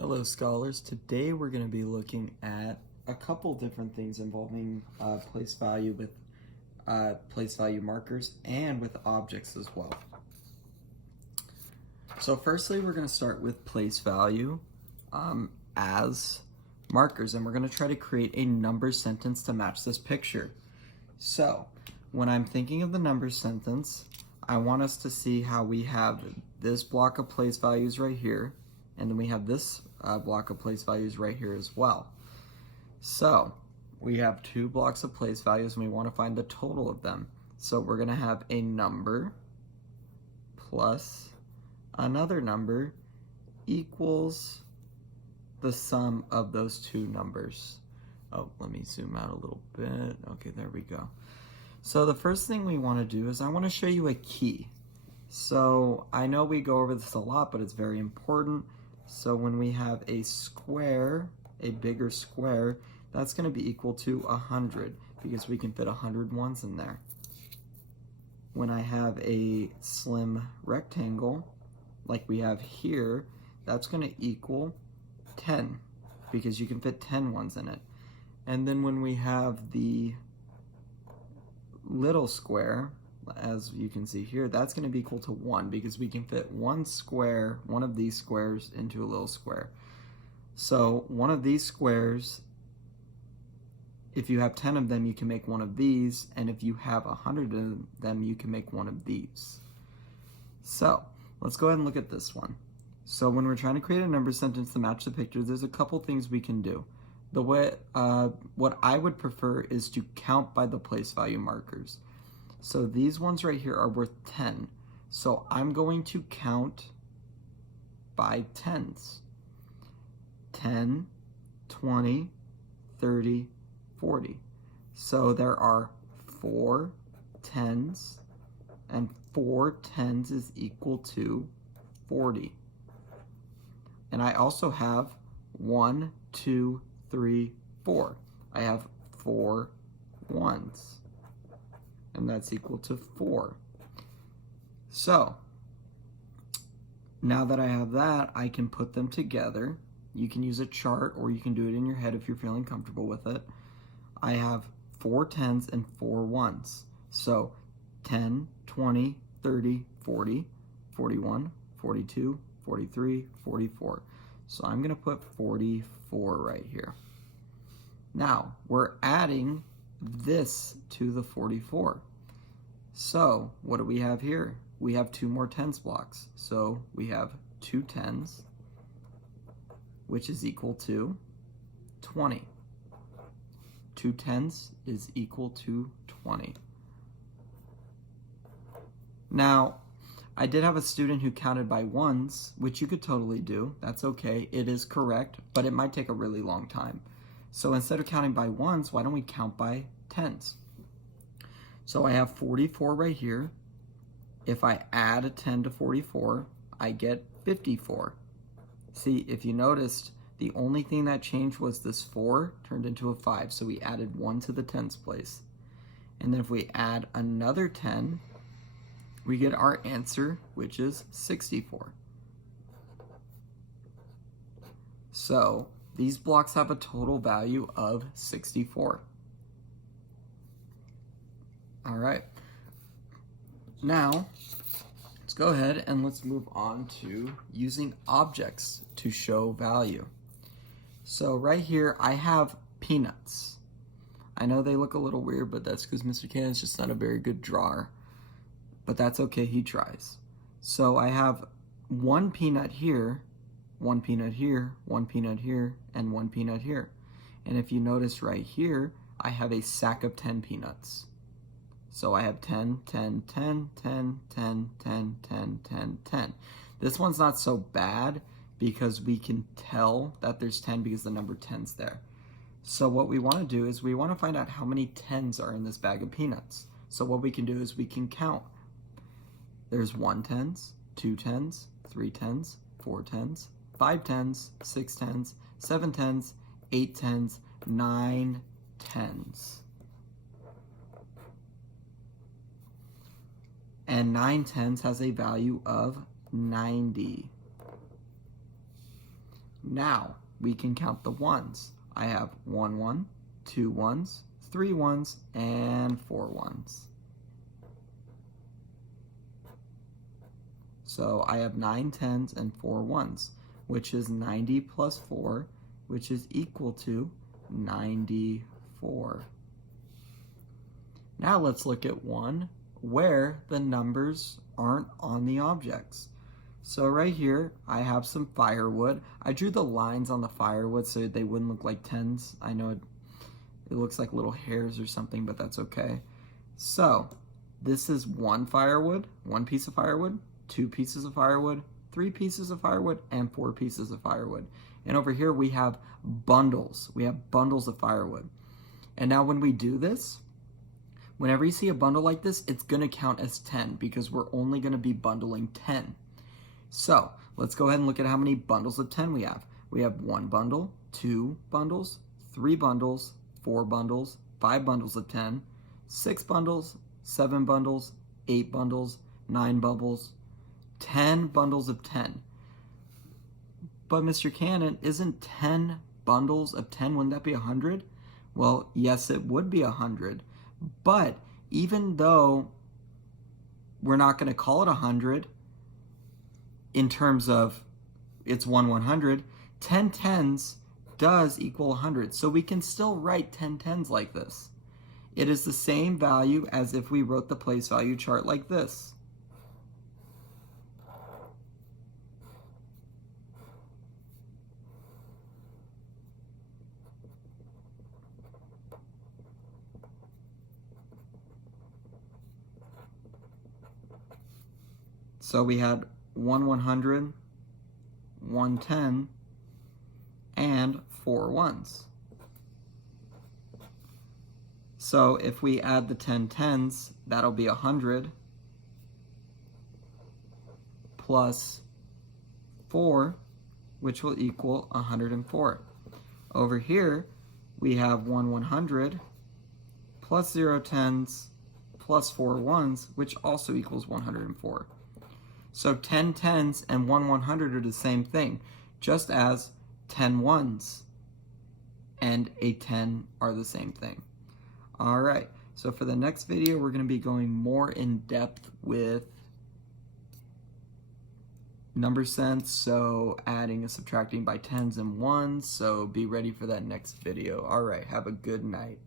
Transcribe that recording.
Hello, scholars. Today we're going to be looking at a couple different things involving place value with place value markers and with objects as well. So firstly, we're going to start with place value as markers, and we're going to try to create a number sentence to match this picture. So when I'm thinking of the number sentence, I want us to see how we have this block of place values right here, and then we have this block of place values right here as well. So we have two blocks of place values and we want to find the total of them. So we're going to have a number plus another number equals the sum of those two numbers. Oh, let me zoom out a little bit. Okay, there we go. So the first thing we want to do is I want to show you a key. So I know we go over this a lot, but it's very important. So when we have a square, a bigger square, that's going to be equal to 100 because we can fit 100 ones in there. When I have a slim rectangle, like we have here, that's going to equal 10 because you can fit 10 ones in it. And then when we have the little square, as you can see here, that's going to be equal to 1 because we can fit one square, one of these squares into a little square. So one of these squares, if you have 10 of them, you can make one of these, and if you have 100 of them, you can make one of these. So let's go ahead and look at this one. So when we're trying to create a number sentence to match the picture, there's a couple things we can do. The way, what I would prefer is to count by the place value markers. So these ones right here are worth 10. So I'm going to count by tens. 10, 20, 30, 40. So there are 4 tens, and 4 tens is equal to 40. And I also have 1, 2, 3, 4. I have 4 ones. And that's equal to 4. So now that I have that, I can put them together. You can use a chart or you can do it in your head if you're feeling comfortable with it. I have 4 tens and 4 ones. So 10, 20, 30, 40, 41, 42, 43, 44. So I'm going to put 44 right here. Now we're adding this to the 44. So what do we have here? We have 2 more tens blocks. So we have 2 tens, which is equal to 20. 2 tens is equal to 20. Now, I did have a student who counted by ones, which you could totally do. That's okay. It is correct, but it might take a really long time. So instead of counting by ones, why don't we count by tens? So I have 44 right here. If I add a 10 to 44, I get 54. See, if you noticed, the only thing that changed was this 4 turned into a 5, so we added 1 to the tens place. And then if we add another 10, we get our answer, which is 64. So these blocks have a total value of 64. All right. Now, let's go ahead and let's move on to using objects to show value. So right here, I have peanuts. I know they look a little weird, but that's because Mr. Cannon's just not a very good drawer. But that's okay, he tries. So I have 1 peanut here, 1 peanut here, 1 peanut here, and 1 peanut here. And if you notice right here, I have a sack of 10 peanuts. So I have 10, 10, 10, 10, 10, 10, 10, 10, 10. This one's not so bad because we can tell that there's 10 because the number 10's there. So what we want to do is we want to find out how many 10s are in this bag of peanuts. So what we can do is we can count. There's 1 tens, 2 tens, 3 tens, 4 tens, 5 tens, 6 tens, 7 tens, 8 tens, 9 tens. And 9 tens has a value of 90. Now we can count the ones. I have 1 1, 2 1s, 3 1s, and 4 1s. So I have 9 10s and 4 1s, which is 90 plus 4, which is equal to 94. Now let's look at one where the numbers aren't on the objects. So right here, I have some firewood. I drew the lines on the firewood so they wouldn't look like 10s. I know it looks like little hairs or something, but that's okay. So this is one piece of firewood, 2 pieces of firewood, 3 pieces of firewood, and 4 pieces of firewood. And over here we have bundles. We have bundles of firewood. And now when we do this, whenever you see a bundle like this, it's going to count as 10 because we're only going to be bundling 10. So let's go ahead and look at how many bundles of 10 we have. We have 1 bundle, 2 bundles, 3 bundles, 4 bundles, 5 bundles of 10, 6 bundles, 7 bundles, 8 bundles, 9 bundles, 10 bundles of 10. But Mr. Cannon, isn't 10 bundles of 10, wouldn't that be 100? Well, yes, it would be 100. But even though we're not going to call it 100 in terms of it's 1 100, 10 10s does equal 100. So we can still write 10 10s like this. It is the same value as if we wrote the place value chart like this. So we had 1 100, 1 10, and 4 1s. So if we add the 10 10s, that'll be 100 plus 4, which will equal 104. Over here, we have 1 100 plus 0 10s plus 4 1s, which also equals 104. So 10 10s and 1 100 are the same thing, just as 10 1s and a 10 are the same thing. All right, so for the next video, we're going to be going more in depth with number sense, so adding and subtracting by 10s and 1s, so be ready for that next video. All right, have a good night.